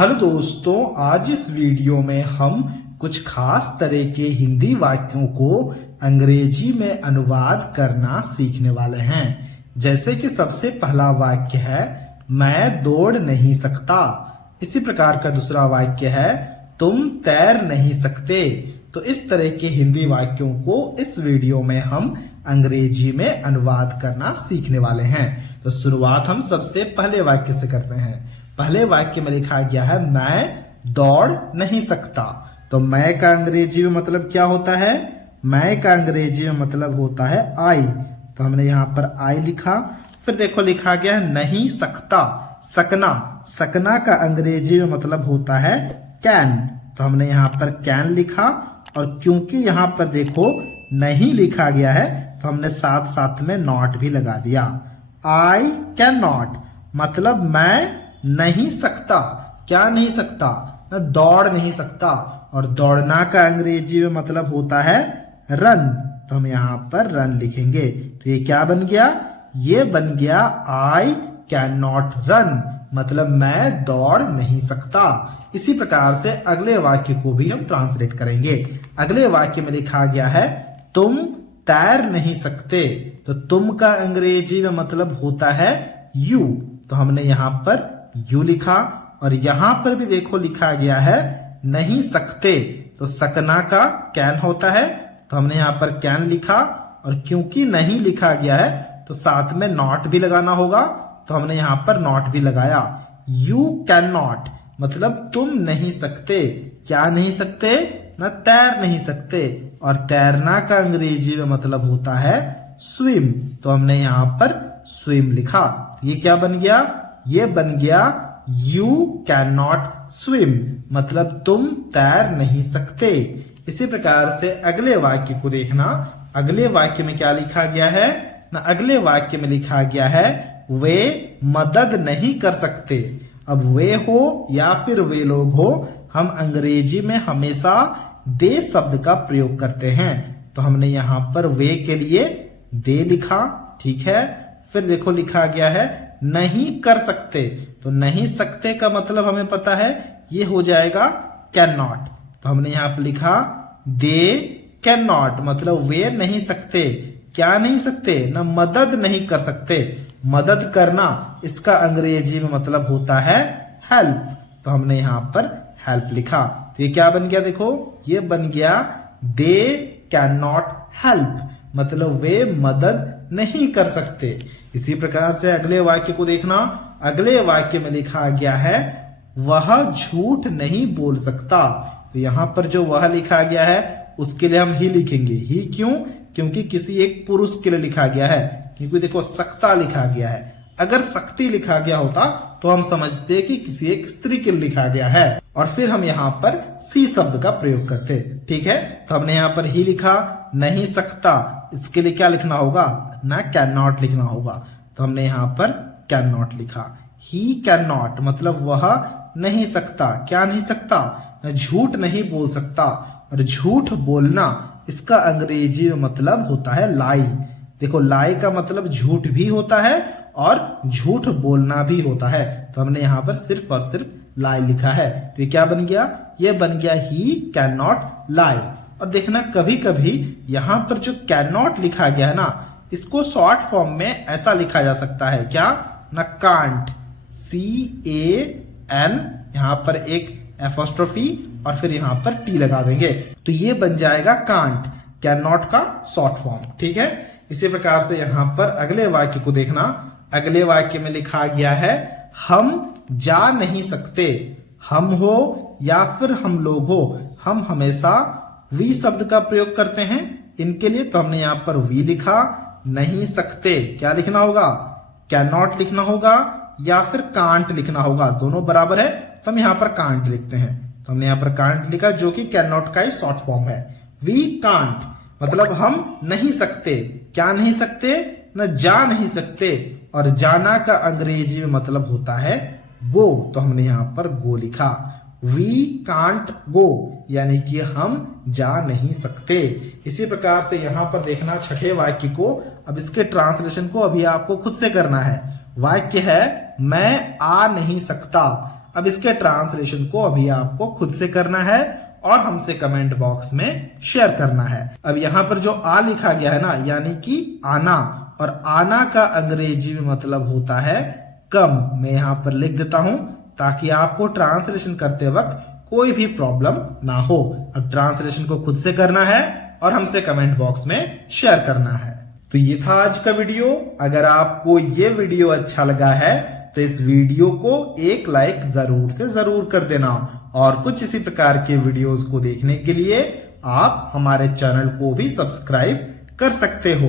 Hello दोस्तों, आज इस वीडियो में हम कुछ खास तरह के हिंदी वाक्यों को अंग्रेजी में अनुवाद करना सीखने वाले हैं। जैसे कि सबसे पहला वाक्य है मैं दौड़ नहीं सकता। इसी प्रकार का दूसरा वाक्य है तुम तैर नहीं सकते। तो इस तरह के हिंदी वाक्यों को इस वीडियो में हम अंग्रेजी में अनुवाद करना सीखने वाले हैं। तो शुरुआत हम सबसे पहले वाक्य से करते हैं। पहले वाक्य में लिखा गया है मैं दौड़ नहीं सकता। तो मैं का अंग्रेजी में मतलब क्या होता है? मैं का अंग्रेजी में मतलब होता है आई। तो हमने यहाँ पर आई लिखा। फिर देखो लिखा गया है नहीं सकता, सकना। सकना का अंग्रेजी में मतलब होता है कैन। तो हमने यहाँ पर कैन लिखा। और क्योंकि यहाँ पर देखो नहीं लिखा गया है तो हमने साथ साथ में नॉट भी लगा दिया। आई कैन नॉट मतलब मैं नहीं सकता। क्या नहीं सकता? मैं दौड़ नहीं सकता। और दौड़ना का अंग्रेजी में मतलब होता है रन। तो हम यहाँ पर रन लिखेंगे। तो ये क्या बन गया? ये बन गया आई कैन नॉट रन मतलब मैं दौड़ नहीं सकता। इसी प्रकार से अगले वाक्य को भी हम ट्रांसलेट करेंगे। अगले वाक्य में लिखा गया है तुम तैर नहीं सकते। तो तुम का अंग्रेजी में मतलब होता है यू। तो हमने यहाँ पर यू लिखा। और यहां पर भी देखो लिखा गया है नहीं सकते। तो सकना का कैन होता है। तो हमने यहाँ पर कैन लिखा। और क्योंकि नहीं लिखा गया है तो साथ में नॉट भी लगाना होगा। तो हमने यहाँ पर नॉट भी लगाया। यू कैन नॉट मतलब तुम नहीं सकते। क्या नहीं सकते? ना तैर नहीं सकते। और तैरना का अंग्रेजी में मतलब होता है स्विम। तो हमने यहाँ पर स्विम लिखा। ये क्या बन गया? ये बन गया यू कैन नॉट स्विम मतलब तुम तैर नहीं सकते। इसी प्रकार से अगले वाक्य को देखना। अगले वाक्य में क्या लिखा गया है ना? अगले वाक्य में लिखा गया है वे मदद नहीं कर सकते। अब वे हो या फिर वे लोग हो, हम अंग्रेजी में हमेशा दे शब्द का प्रयोग करते हैं। तो हमने यहाँ पर वे के लिए दे लिखा। ठीक है। फिर देखो लिखा गया है नहीं कर सकते। तो नहीं सकते का मतलब हमें पता है ये हो जाएगा कैन नॉट। तो हमने यहाँ पर लिखा दे कैन नॉट मतलब वे नहीं सकते। क्या नहीं सकते? ना मदद नहीं कर सकते। मदद करना इसका अंग्रेजी में मतलब होता है हेल्प। तो हमने यहाँ पर हेल्प लिखा। तो ये क्या बन गया? देखो ये बन गया दे कैन नॉट हेल्प मतलब वे मदद नहीं कर सकते। इसी प्रकार से अगले वाक्य को देखना। अगले वाक्य में लिखा गया है वह झूठ नहीं बोल सकता। तो यहाँ पर जो वह लिखा गया है उसके लिए हम ही लिखेंगे। ही क्यों? क्योंकि किसी एक पुरुष के लिए लिखा गया है। क्योंकि देखो सकता लिखा गया है। अगर शक्ति लिखा गया होता तो हम समझते कि किसी एक स्त्री के लिए लिखा गया है। और फिर हम यहाँ पर सी शब्द का प्रयोग करते। ठीक है। तो हमने यहाँ पर ही लिखा नहीं सकता। इसके लिए क्या लिखना होगा? ना कैन नॉट लिखना होगा। तो हमने यहाँ पर कैन नॉट लिखा। ही कैन नॉट मतलब वह नहीं सकता। क्या नहीं सकता? झूठ नहीं बोल सकता। और झूठ बोलना इसका अंग्रेजी में मतलब होता है लाई। देखो लाई का मतलब झूठ भी होता है और झूठ बोलना भी होता है। तो हमने यहाँ पर सिर्फ और सिर्फ लाई लिखा है। तो ये क्या बन गया? ये बन गया ही कैन नॉट लाई। और देखना कभी कभी यहाँ पर जो कैन नॉट लिखा गया है ना, इसको शॉर्ट फॉर्म में ऐसा लिखा जा सकता है। क्या ना? कांट। CAN यहाँ पर एक एपोस्ट्रोफी और फिर यहाँ पर टी लगा देंगे। तो ये बन जाएगा कांट, कैन नॉट का शॉर्ट फॉर्म। ठीक है। इसी प्रकार से यहाँ पर अगले वाक्य को देखना। अगले वाक्य में लिखा गया है हम जा नहीं सकते। हम हो या फिर हम लोग हो, हम हमेशा वी शब्द का प्रयोग करते हैं इनके लिए। तो हमने यहाँ पर वी लिखा। नहीं सकते क्या लिखना होगा? कैन नॉट लिखना होगा या फिर कांट लिखना होगा। दोनों बराबर है तो हम यहाँ पर कांट लिखते हैं। तो हमने यहाँ पर कांट लिखा जो कि कैन नॉट का ही शॉर्ट फॉर्म है। वी कांट मतलब हम नहीं सकते। क्या नहीं सकते? न जा नहीं सकते। और जाना का अंग्रेजी में मतलब होता है गो। तो हमने यहाँ पर गो लिखा। वी कांट गो यानी कि हम जा नहीं सकते। इसी प्रकार से यहाँ पर देखना छठे वाक्य को। अब इसके ट्रांसलेशन को अभी आपको खुद से करना है। वाक्य है मैं आ नहीं सकता। अब इसके ट्रांसलेशन को अभी आपको खुद से करना है और हमसे कमेंट बॉक्स में शेयर करना है। अब यहाँ पर जो आ लिखा गया है ना, यानी कि आना, और आना का अंग्रेजी में मतलब होता है कम। मैं यहाँ पर लिख देता हूं ताकि आपको ट्रांसलेशन करते वक्त कोई भी प्रॉब्लम ना हो। अब ट्रांसलेशन को खुद से करना है और हमसे कमेंट बॉक्स में शेयर करना है। तो ये था आज का वीडियो। अगर आपको ये वीडियो अच्छा लगा है तो इस वीडियो को एक लाइक जरूर से जरूर कर देना, और कुछ इसी प्रकार के वीडियोस को देखने के लिए आप हमारे चैनल को भी सब्सक्राइब कर सकते हो।